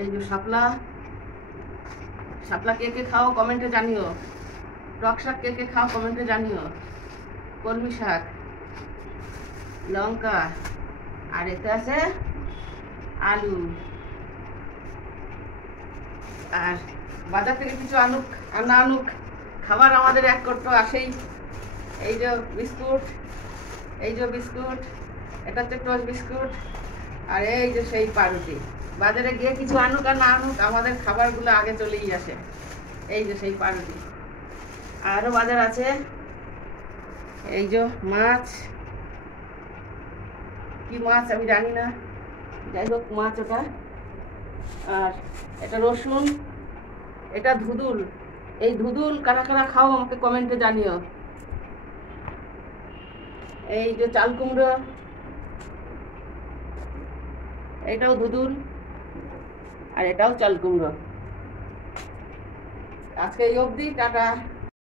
এই যে শাপলা, শাপলা কে কে খাও কমেন্টে জানিও। টক শাক কে কে খাও কমেন্টে জানিও। কলমি শাক, লঙ্কা, আর এতে আছে আলু। আর বাজার থেকে কিছু আনুক আর না আনুক, খাবার আমাদের এক করতে আসেই। এই যে বিস্কুট, এই যে বিস্কুট, এটা হচ্ছে টোস্ট বিস্কুট, আর এই যে সেই পাউরুটি। বাজারে গিয়ে কিছু আনুক আর না আনুক, আমাদের খাবারগুলো আগে চলেই আসে। এই যে সেই পাউরুটি। আরও বাজার আছে, এই যে মাছ, কি মাছ আমি জানি না, যাই হোক মাছ ওটা। আর এটা রসুন, এটা ধুদুল। এই ধুদুল কারা কারা খাও আমাকে কমেন্টে জানিও। এই যে চাল কুমড়ো, এটাও ধুদুল, আর এটাও চাল কুমড়ো। আজকে এই অবধি, টাটা।